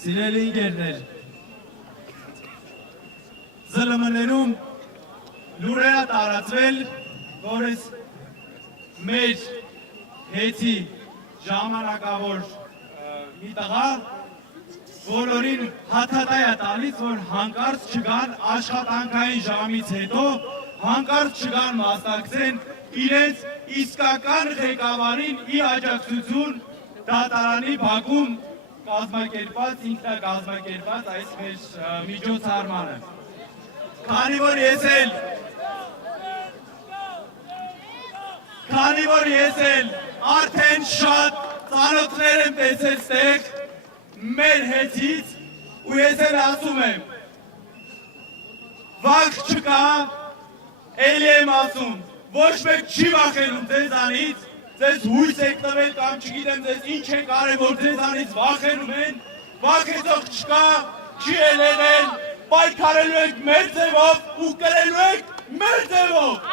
Սիրելի ընկերներ, ԶԼՄ-ներում լուրերը տարածվել, որ մեր հետի ժամանակավոր մի տղա բոլորին հաթաթայ է տալիս, որ հանկարծ չգան աշխատանքային ժամից հետո, հանկարծ չգան մասնակցեն իրենց իսկական ղեկավարին ի աջակցություն դատարանի բակում կազմակերպված, ինքնակազմակերպված այս մեր միջոցառմանը։ Քանի որ ես էլ արդեն շատ ծանոթներ եմ տեսել ստեղ մեր հետից ու ես էլ ասում եմ, վախ չկա, էլի եմ ասում, ոչ մեկ չի վախենում ձեզանից, ձեզ հույս եք տվել կամ չգիտեմ ձեզ ինչ եք արել, որ ձեզանից վախենում են, վախեցող չկա, չի էլ եղել, պայքարելու եք մեր ձևով ու կրելու եք մեր ձևով։